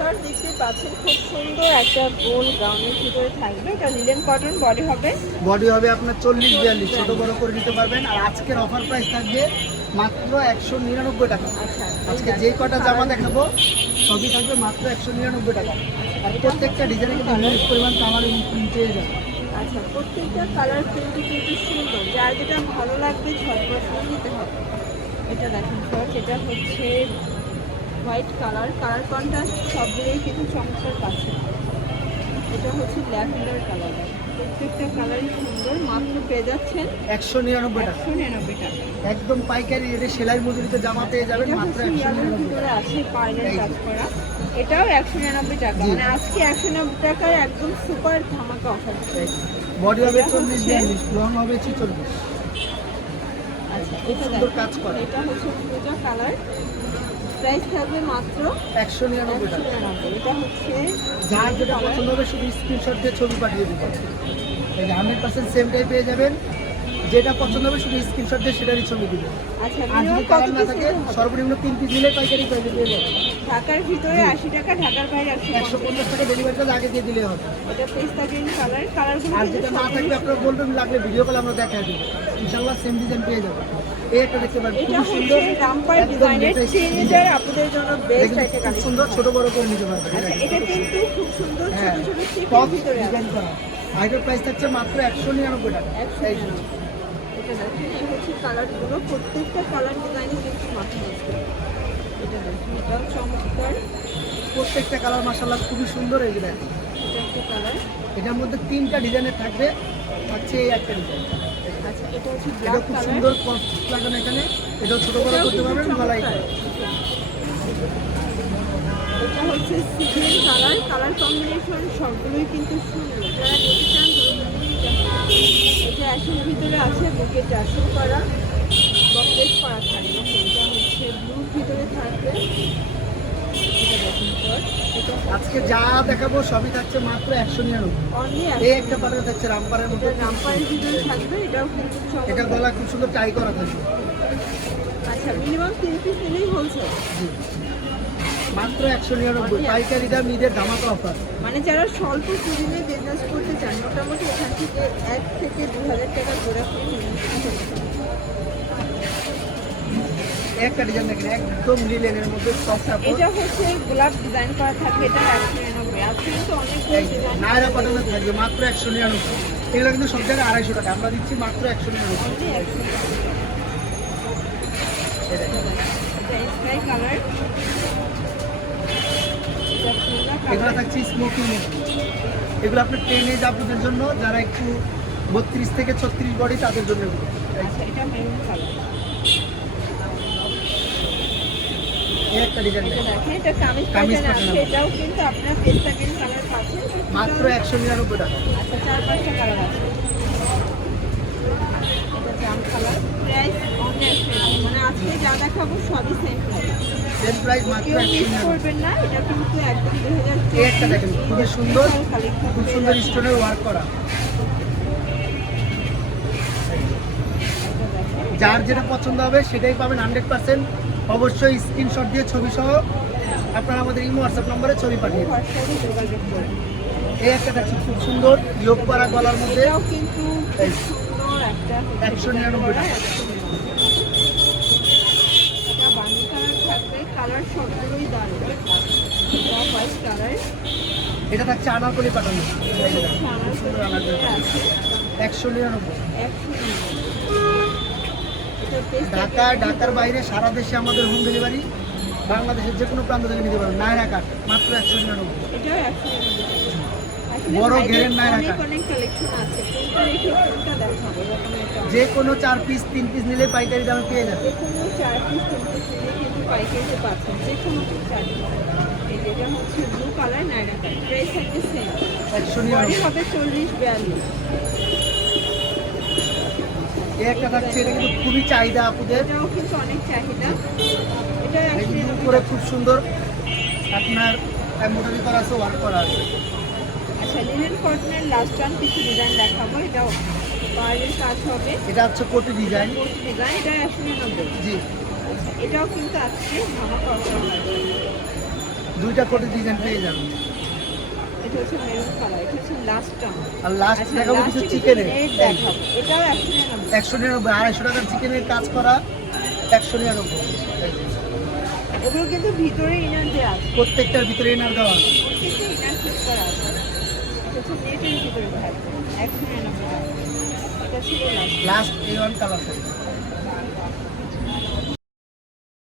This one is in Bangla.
ভিউয়ার দেখতে পাচ্ছেন খুব সুন্দর একটা গোল গাউনের ভিতরে থাকবে। এটা লিলেন কটন বডি হবে। বডি হবে আপনার চল্লিশ বিয়াল্লিশ। ছোট বড় করে নিতে পারবেন। আর আজকের অফার প্রাইস থাকবে মাত্র একশো নিরানব্বই টাকা। আচ্ছা আজকে যে কটা জামা দেখাবো সবই থাকবে মাত্র একশো নিরানব্বই টাকা। আর প্রত্যেকটা ডিজাইনে কিন্তু হিউজ পরিমাণ প্রিন্ট পেয়ে যাবে আচ্ছা প্রত্যেকটা কালার কিন্তু কিন্তু সুন্দর। যার যেটা ভালো লাগবে ঝটপট নিতে হবে। এটা দেখেন এটা হচ্ছে হোয়াইট কালার। কালার কন্ট্রাস্ট সবগুলোই কিন্তু চমৎকার পাচ্ছে। এটা হচ্ছে ল্যাভেন্ডার কালার। প্রত্যেকটা কালারই সুন্দর। মাত্র পেয়ে যাচ্ছেন একশো নিরানব্বই টাকা। একশো নিরানব্বই টাকা। একদম পাইকারি রেটে সেলাই মজুরিতে জামা পেয়ে যাবেন এটা মাত্র ইয়ালোর নিরানব্বই ভিতরে আছে পার্লের। কাজ করা। এটাও একশো নিরানব্বই টাকা। মানে আজকে একশো নব্বই টাকায় একদম সুপার ধামাকা অফার বডি হবে চল্লিশ বিয়াল্লিশ লং হবে ছিচল্লিশ। আচ্ছা এটা কাজ করা। এটা হচ্ছে পূজা কালার। প্রাইস থাকবে মাত্র একশো নিরানব্বই টাকা। এটা হচ্ছে যার যেটা। পছন্দ হবে শুধু স্ক্রিনশট দিয়ে ছবি পাঠিয়ে দেবেন। হান্ড্রেড পার্সেন্ট সেমটাই পেয়ে যাবেন। যেটা পছন্দ হবে শুধু স্ক্রিনশট দিয়ে সেটারই ছবি দিবেন আচ্ছা আর যদি কালার না থাকে সর্বনিম্ন তিন পিস নিলে পাইকারি পেয়ে যাবেন ঢাকার ভিতরে আশি টাকা ঢাকার বাইরে একশো পঞ্চাশ টাকা ডেলিভারি চার্জ আগে দিয়ে দিলে হবে। এটা পেস্তা গ্রিন কালার কালারগুলো আর যেটা না থাকবে আপনারা বলবেন লাগলে ভিডিও কল আমরা দেখা দেবো। ইনশাল্লাহ সেম ডিজাইন পেয়ে দেখতে পারেন খুব সুন্দর রামপার একদম ডিজাইনের টিনেজার আপুদের জন্য বেস্ট একটা কালেকশন সুন্দর ছোট বড় করে নিতে পারবেন। আচ্ছা এটা কিন্তু খুব সুন্দর ছোট হ্যাঁ ছোট টপ ভিতরে ডিজাইন করা। আর প্রাইস থাকছে মাত্র একশো নিরানব্বই টাকা। একশো এটা দেখেন এই হচ্ছে কালারগুলো। প্রত্যেকটা কালার ডিজাইনই কিন্তু মাথা এটা দেখেন এটাও চমৎকার। প্রত্যেকটা কালার মাসাল্লাহ খুবই সুন্দর এই এটা একটা কালার এটার মধ্যে তিনটা ডিজাইনের থাকবে। হচ্ছে এই একটা ডিজাইন আচ্ছা এটা হচ্ছে এটা খুব সুন্দর লাগানো এখানে। এটাও ছোট বড় করতে পারবেন গলায় এটা হচ্ছে সিগিন কালার। কালার কম্বিনেশন সবগুলোই কিন্তু সুন্দর। যারা নিতে চান এটা অ্যাশের ভিতরে আছে বুকে চাষও করা বকলেস করা থাকবে। এটা হচ্ছে ব্লুর ভিতরে থাকবে। আজকে যা দেখাবো সবই থাকছে মাত্র একশো নিরানব্বই। এই একটা পাটা থাকছে রামপারের মধ্যে এটা রামপারের ভিতরে থাকবে এটাও এটা গলা খুব সুন্দর টাই করা থাকবে। আচ্ছা মিনিমাম তিন পিস নিলেই হোলসেল। মাত্র একশো নিরানব্বই। পাইকারি দাম ঈদের ধামাকা অফার মানে যারা স্বল্প পুঁজিতে বিজনেস করতে চান মোটামুটি এখান থেকে এক থেকে দু হাজার টাকা করে একটা ডিজাইন দেখেন একদম লিলেনের মধ্যে সফট এটা হচ্ছে গোলাপ ডিজাইন করা থাকবে এটা একশো নিরানব্বই। আজকে কিন্তু অনেকগুলো এই যে, ডিজাইন নায়রা পাঠানো থাকবে মাত্র একশো নিরানব্বই। এগুলো কিন্তু সব জায়গায় আড়াইশো টাকা। আমরা দিচ্ছি মাত্র একশো নিরানব্বই। কালার এটা ফিঙ্গা এগুলো থাকছে স্মোকিং এগুলো আপনার টেনে যাবদের জন্য যারা একটু বত্রিশ থেকে ছত্রিশ বডি তাদের জন্য আচ্ছা মাত্র একশো নিরানব্বই টাকা। আচ্ছা চার পাঁচটা কালার আছে। এটা জাম কালার প্রাইস অনেক আজকে যা দেখাবো সবই সেম সেম প্রাইস মাত্র কেউ মিস করবেন না এটা কিন্তু একদম দুই হাজার এই একটা দেখেন, খুবই সুন্দর, খুব সুন্দর স্টোনের ওয়ার্ক করা। যার যেটা পছন্দ হবে সেটাই পাবেন হান্ড্রেড পার্সেন্ট অবশ্যই স্ক্রিনশট দিয়ে ছবি সহ আপনারা আমাদের ইমো হোয়াটসঅ্যাপ নম্বরে ছবি পাঠিয়ে এই একটা দেখছি খুব সুন্দর ইয়োগ করা গলার মধ্যে। কিন্তু একশো নিরানব্বই টাকা। এটা বানি কালার থাকবে কালার সবগুলোই দারুণ এটা হোয়াইট কালার এটা থাকছে আনারকলি পাঠানো একশো নিরানব্বই। ঢাকা, ঢাকার বাইরে সারা দেশে আমাদের হোম ডেলিভারি বাংলাদেশের যে কোনো প্রান্ত থেকে নিতে পারবেন। নায়রা কাঠ, মাত্র একশো নিরানব্বই। যে কোনো চার পিস তিন পিস নিলে পাইকারি দামে পেয়ে যাবে। পাইকারিতে পাচ্ছেন যে কোনো চার এই যেটা হচ্ছে ব্লু কালার নাইরা প্রাইস থাকবে সেম বডি হবে চল্লিশ বিয়াল্লিশ। একটা থাকছে এটা কিন্তু খুবই চাহিদা আপুদের। এটাও কিন্তু অনেক চাহিদা। এটা উপরে খুব সুন্দর। আপনার এমব্রয়ডারি করা আছে ওয়ার্ক করা আছে। আচ্ছা লিনেন কটনের লাস্ট ওয়ান কিছু ডিজাইন দেখাবো। এটাও পাড়ের কাজ হবে। এটা হচ্ছে কোটি ডিজাইন ডিজাইন এটা একশো নিরানব্বই জি। আচ্ছা এটাও কিন্তু আজকে হবে দুইটা কোটি ডিজাইন পেয়ে যাবেন এটা হচ্ছে মেরুন কালার এটা হচ্ছে লাস্ট আর লাস্ট দেখাবো কিছু চিকেনের দেখাবো। এটাও একশো নিরানব্বই। একশো নিরানব্বই আড়াইশো টাকার চিকেনের কাজ করা কিন্তু ভিতরে ইনার দেওয়া আছে। প্রত্যেকটার ভিতরে এনার দেওয়া আছে। প্রত্যেকটা ইনার ফিট করা আছে। এটা নেটের ভিতরে থাকবে একশো এটা ছিল লাস্ট লাস্ট এই ওয়ান কালার